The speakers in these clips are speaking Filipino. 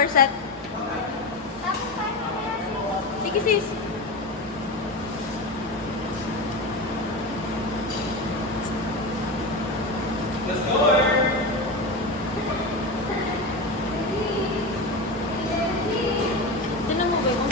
upper set. Sige sis. Let's go. Tinan mo ba yung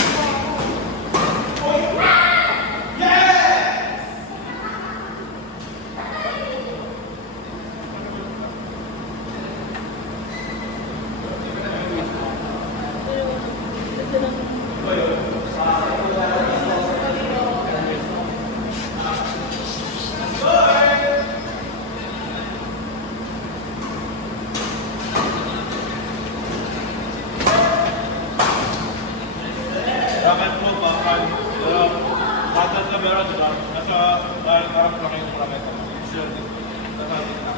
Dapat po bakal. Bakal na meron dito. Nasa harap lang yung parameter. Sure. Nasa atin na.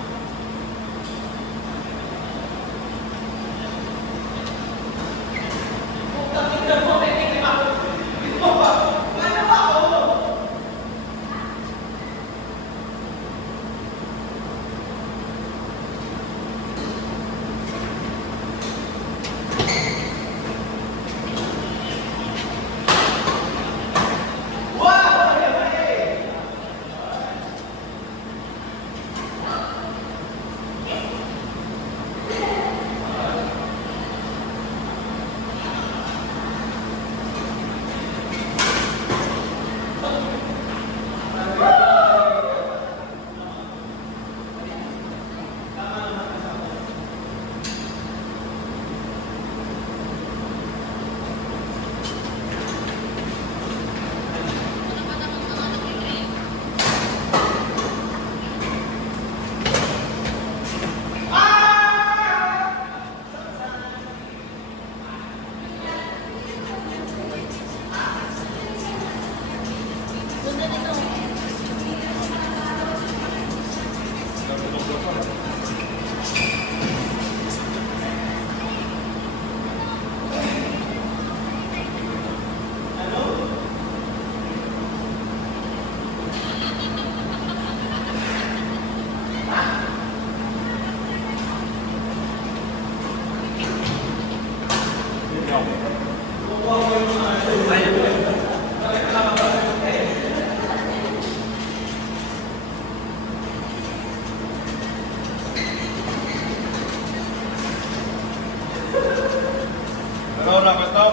Pero dapat to.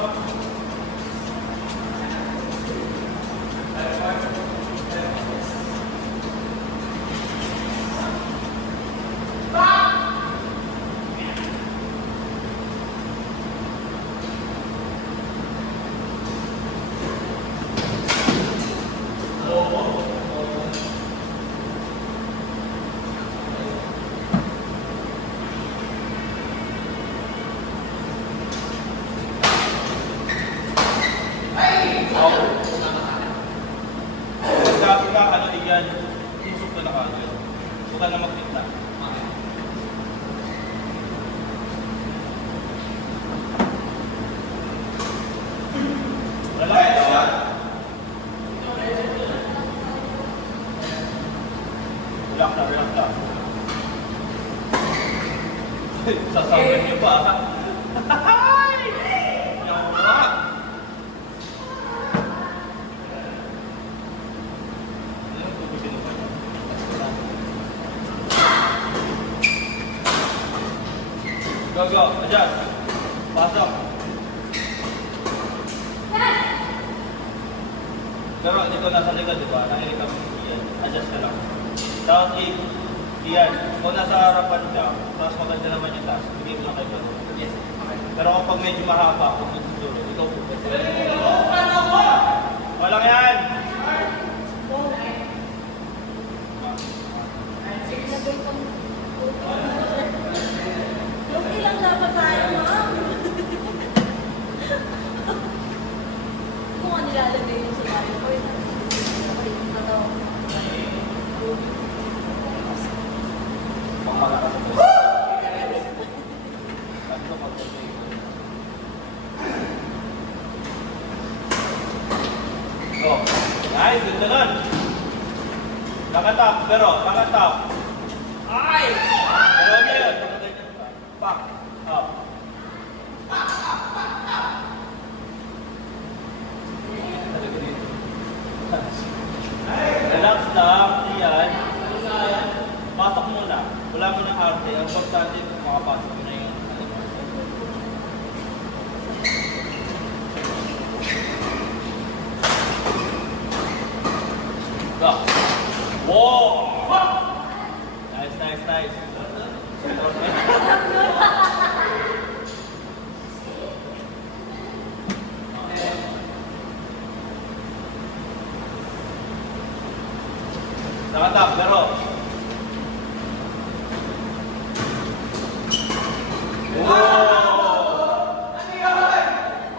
Dapat ka ano yan, tusok na nakagad. Huwag ka na magpita. Wala ka ito. Relax na, relax na. Sasabihin niyo pa. Go, go. Adjust. Pasok. Pero hindi ko nasa likod, di ba? Nakilig kami. Iyan. Adjust ka lang. Tapos iyan. Kung nasa harapan ka, tapos maganda naman yung task, bigay mo lang kayo gano'n. Yes. Pero kapag medyo mahaba, kung tutulog, ikaw po. Walang yan! Okay lang dapat tayo, ma'am. Kung ano nilalagay yung sa bayo ko, Oh, ay, ganda nun. Pakatap, pero, pakatap. Ay! Pero yun, pak, up. Relax lang, yan. Pasok muna. Wala mo ng arte. Ang importante, makapasok mo na yun. Go. Wow! Nice. Nakatap, pero. Wow!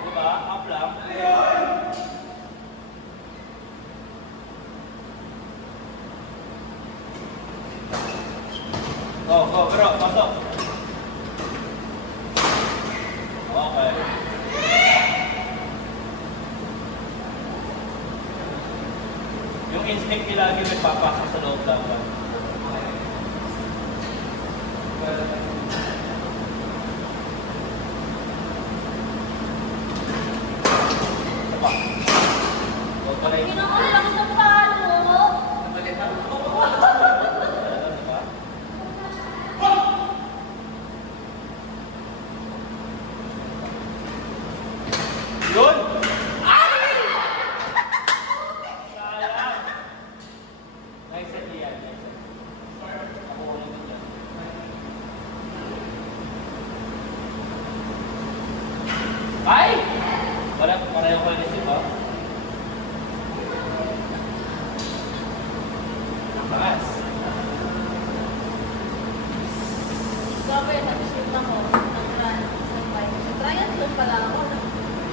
Diba? Up lang. Go, pero, pasok. Okay. Yung instinct nila lagi may papasok sa loob dapat. Diba? Huwag pa rin. Pinakulang sa palo. Diba? Yun! Sayang! Nice set yan. Nakuha mo din yan. Ay! Pareho ko yun, di ba? Taas. Sabi, nag-shoot ako ng run sa bike. Triathlon pala ako.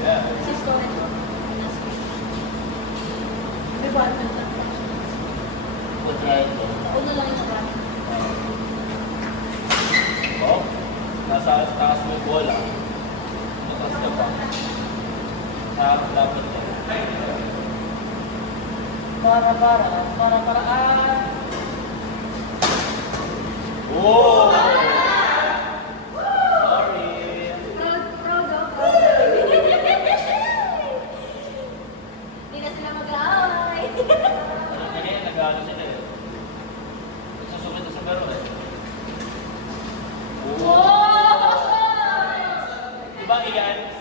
Yeah. Sa story ko. May badminton lang. Good try ito. Una lang yung badminton. Oh, nasa taas mo yung bola. Mataas ka pa. Dapat yan. Para-paraan. Oh! Sorry. Proud ako. Hindi na sila mag-aaway. Ano yan? Nag-ano sila eh. Susunod na sa baro eh. Diba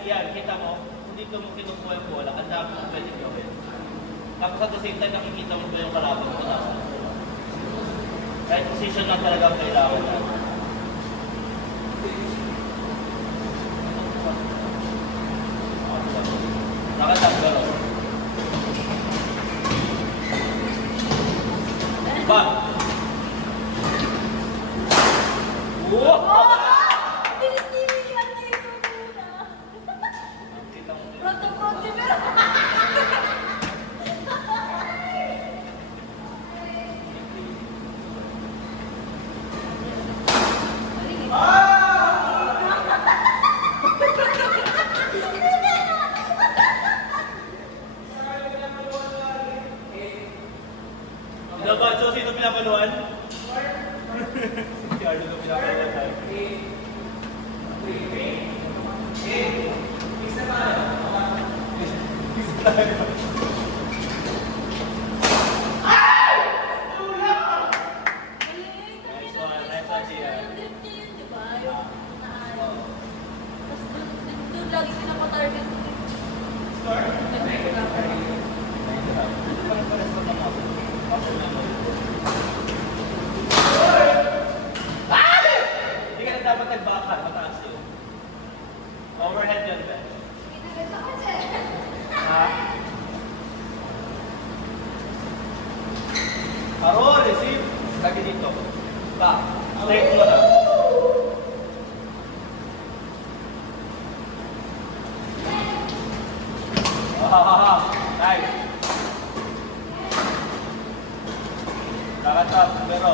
yan, kita mo, hindi ko mo kinukuha yung bola, ang dami mo pwede gawin. Tapos at the same time, nakikita mo ba yung kalaban mo nasa. Kahit position lang talaga ang kailangan natin. Nakatagaro. Ba? Wow! Bilis ni Mian dito muna. Proto-proto pero. Dapat, so sino pinapaluan? Si Arlo na pinapaluan tayo. Nice one, Sian. Yung drip niya yun, di ba? Yung naano. Tapos doon lagi pinapatarget. Hindi ka na dapat nag-backhand, mataas yun. Overhead yun, Ben. Ha? Aro, receive. Lagi dito. Back. Straight mo na. Nice. Kakatap, pero